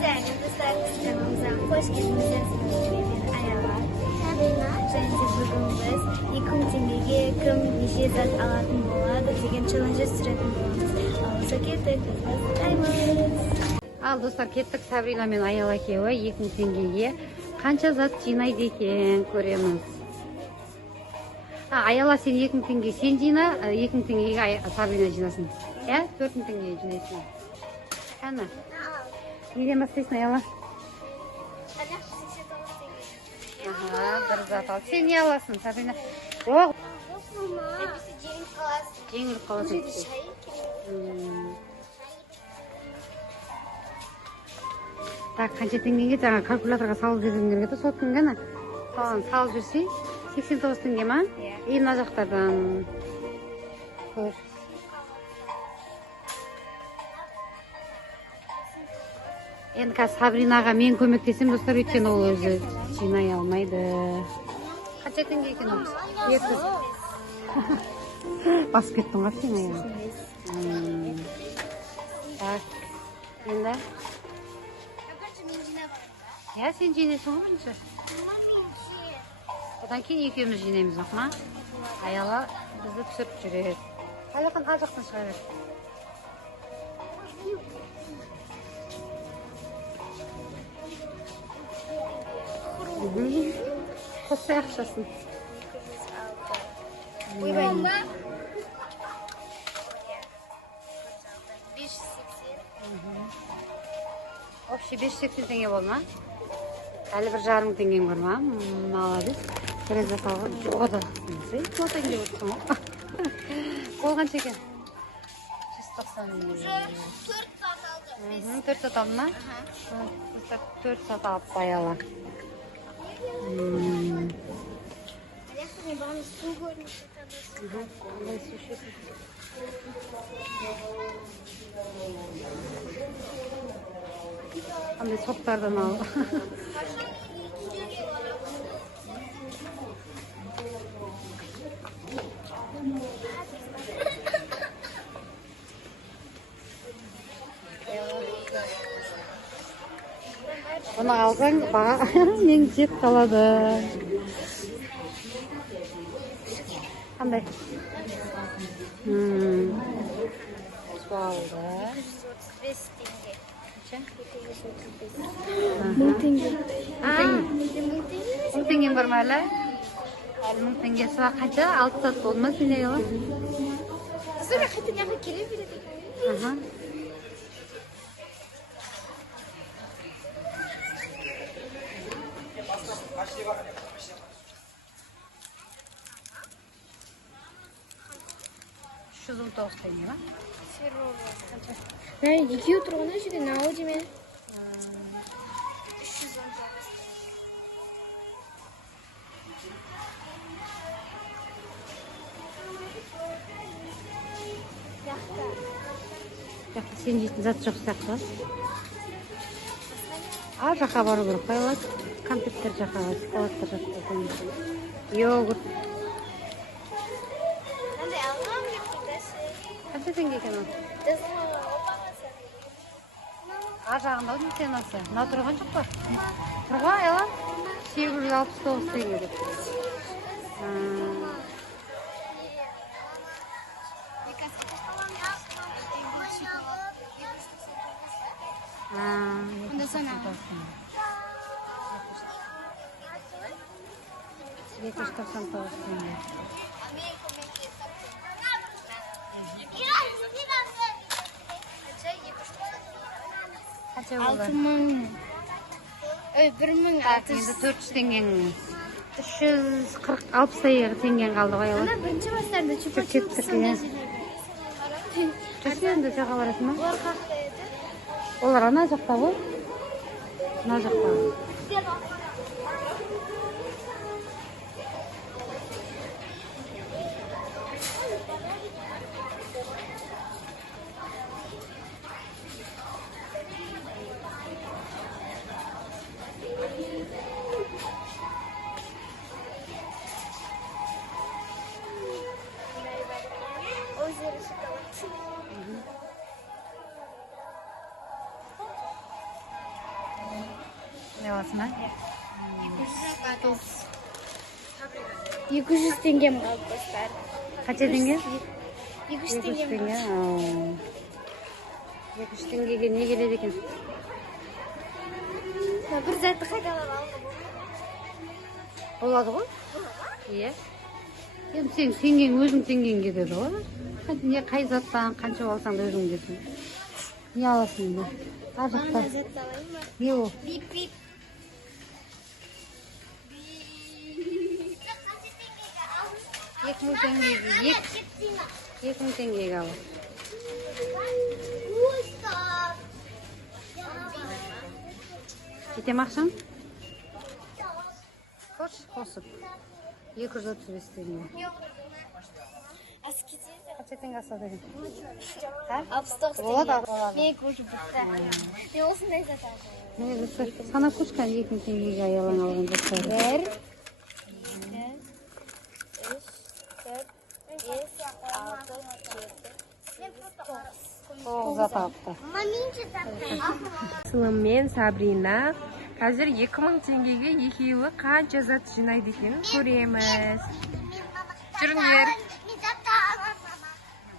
Senin dostlarımız kanalımıza hoş geldiniz. Ben Ayala. Және де бүгін біз 2000 теңгеге кім неше зат алатын болады деген челлендж түсіретін боламыз. Алыса кеттік, бастаймыз. Ал достар, кеттік. Сабрина мен Аяла екеуі 2000 теңгеге қанша зат жинайды екен көреміз. Аяла, сен 2000 теңге сен жина, 2000 теңгеге Сабрина жинасын. 4000 теңгеге жинайсың. Қана. Неден бастайсың, Аяла? Бір зат ал. Сен не аласың, Сабрина? Жоқ. Жеңіл қаласың. Так, қанша теңгеге жаңа калькуляторға салып жүрген керек, соттың ғана. Салып жүрсе, 89 теңге ма? И мына жақтардан көр. Енді қазір Сабринаға мен көмектесем, достар, өйткені ол өзі жинай алмайды. Қанша теңге екен ол? 200. Басып кеттің ғой сен, Аяла. Так, енді? Сен жинайсың ғой бірінші. Одан кейін екеуміз жинаймыз, ма? Аяла бізді түсіріп жүреді. Әліқан ар жақтан шыға бер. Қосай ақшасын. Ойбай. 580. Общий 580 теңге болды ма? Әлі бір жарым теңгең бар ма? Молодец. Біраз жасалған. Ода. Сол теңге өттің ғой. Қол қанша екен? 190. 4 сат алды ма? 4 сат алып Аяла. Андай соқтардан ал. Оны алсаң, баға ең жет қалады. Қандай? Суалды. 235 теңге. 1000 теңге. 1000 теңген бар ма әлі? 1000 теңге суа қанша? 6 сат болды ма сен Аяла? Sonra қайтын яғы келе береді. Şuzun tost tenge mi? Ben 2 oturduğuna şimdi ne olacak ben? 310. Sen жейтін зат жоқ сияқты. Жаққа бару керек қой, Аяла. Конфеттер жаққа, шоколадтар жаққа. Йогурт. Қанша теңге екен ол? Ар жағында ғой ценасы. Мына тұрған жоқ па? Тұр ғой, Аяла? 869 теңге деп. Ondan sonra 799 tenge. Kaça oldu? 6000. 1600. Енді 400 теңгең. 340-60 теңгең қалды ғой, Аяла. Ана бірінші бастарда чупа-чупс сонда жүрсе енді жаққа барасың ба? Олар қақта еді. Олар ана жақта ғой. Мына жақта. Озеро шоколад. аласың ба? 200 теңгем қалды достар. Қанша теңге? 200 200 теңгем. теңге. 200 теңгеге не келеді екен? Бір затты қайталап алды. Болады ғой? Иә. Енді сен теңгең өзің теңгең кетеді ғой. Не қай заттан қанша алсаң да өзің кетеді. Не аласың енді? Ар жақта. Мына затты алайын ба? Не ол? Бип-бип. 2000 теңгеге 2000 теңгеге ал. Кетем ақшаң? Қосып. 235 теңге. Қанша теңге алса деген? 69 Болады, теңге. болады. Мен көшіп бітті. Мен осындай зат алдым. Міне достар, санап көшкен 2000 теңгеге аялаң алған достар. 1, 2, 3, 4, 5, 6, 7, 9 зат алыпты. Асылым мен Сабрина қазір 2000 теңгеге екеуі қанша зат жинайды екенін көреміз. Жүріңдер.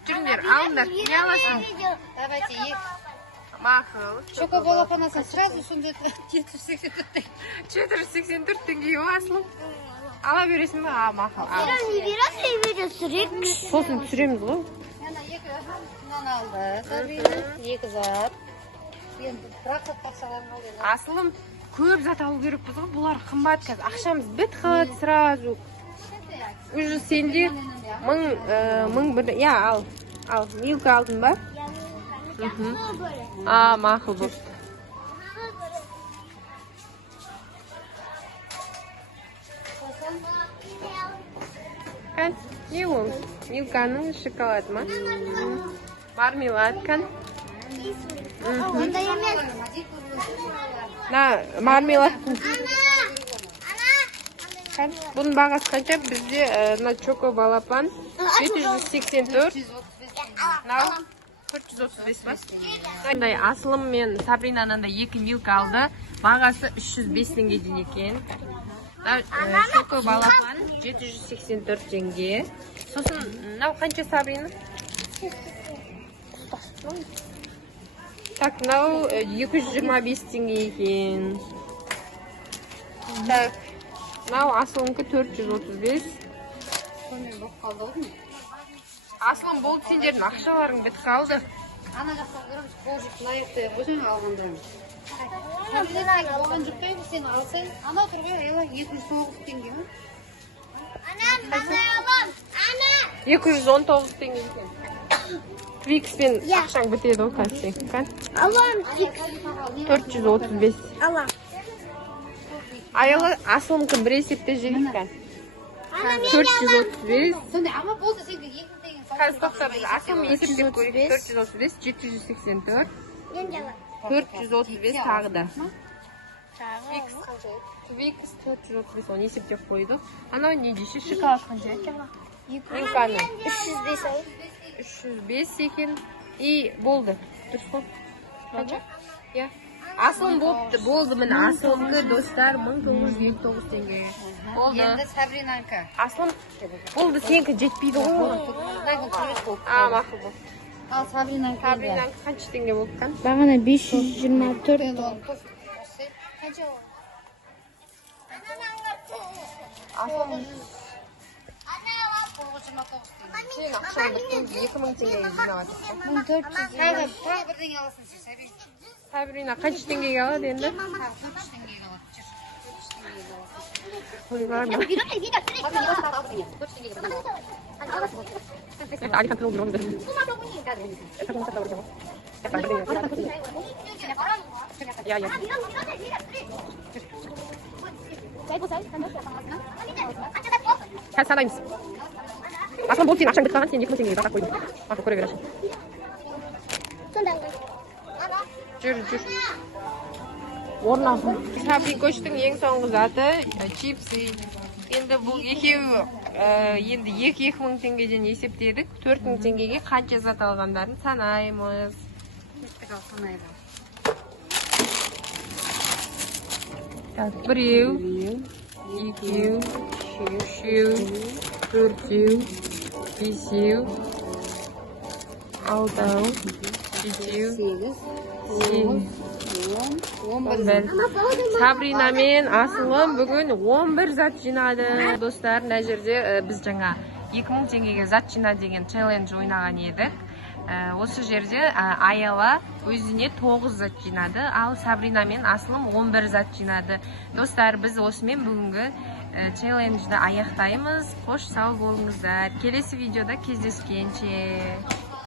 Жүріңдер, алыңдар. Не аласың? Давайте, Мақұл. шокобалақан алсаң, сразу сонда 784 теңге. 484 теңгеге Асылым. Ала бересің бе? Мақұл. Ал. Сосын түсіреміз ғой. Ана екі мынаны алды. Сабина, екі зат. Енді бірақ ақшаларын алды. Асылым, көп зат алу керекпіз ғой. Бұлар қымбат қазір. Ақшамыз біт қалады сразу. Уже сенде 1001. Я, ал. Ал, Милка алдың ба? Мақұл бұл. Kan, не ол? Милканың шоколады ма? Мармелад, kan? Онда емес. На, мармелад. Kan, бұның бағасы қанша? Бізде на чоко балапан 784. Нау 435 ба? Сондай Асылым мен Сабринаны да 2 милка алды. Бағасы 305 теңгеден екен. Шоко балапан 784 теңге. Сосын мынау қанша Сабрина? Так, мынау 225 теңге екен. Так, мынау Асылымкі 435. Сонымен болып қалды ғой. Асылым болды, сендердің ақшаларың бітіп қалды. Ана жаққа қарап, қол жүк лайықты өзің алғандарың. Оған жүктейді, сен алсаң, ана тұр ғой, айла 290 теңге ме? 219 теңге екен. Твикспен ақшаң бітеді ғой қазір. Алам. 435. Алам. Айла Асылымкі бір есепте жейді қан. 435. Сонда, ама болды, сенде 2 теңге. Қазір тоқтап, Асылым есептеп көрейік. 435, 784, 435 тағы да. Твикс 435, оны есептеп қойдық. Анау не дейші? Шоколад қанша екен? Милканың 305 ай. 305 екен. И болды. Дұрыс қой? Қанша? Иә. Асылым болды, міне Асылымкі достар 1929 теңге. Болды. Енді Сабринанка. Асылым болды, сенікі жетпейді ғой. Мақұл болды. Ал Сабринанка. Сабринан қанша теңге болды қан? Бағана 524. Қанша ол? Асылым 929 теңге. сен ақшаңды 2000 теңгеге жинап жатыр. 1400. Тағы бірдеңе аласың сен, Сабрина. Сабрина қанша теңгеге алады енді? 400 теңгеге алады. 400 теңгеге алады. Ойбай, Алихан тұрғын тұрғын тұрғын. Я. Қазір санаймыз. Асылым болды, сен ақшаң бітіп қалған, сен 2000 теңгеге басақ қойдың. Мақұл, көре бересің. Жүр. Орын алсын. Сабри көштің ең соңғы заты чипсы. Енді бұл екеуі енді 2000 теңгеден есептедік. 4000 теңгеге қанша зат алғандарын санаймыз. Біреу, екеу, үшеу, төртеу, бесеу, алтау, жетеу, сегіз, 11. Сабрина мен Асылым бүгін 11 зат жинады. Достар, мына жерде біз жаңа 2000 теңгеге зат жина деген челлендж ойнаған едік. Осы жерде Аяла өзіне 9 зат жинады, ал Сабрина мен Асылым 11 зат жинады. Достар, біз осымен бүгінгі челленджді аяқтаймыз. Қош сау болыңыздар. Келесі видеода кездескенше.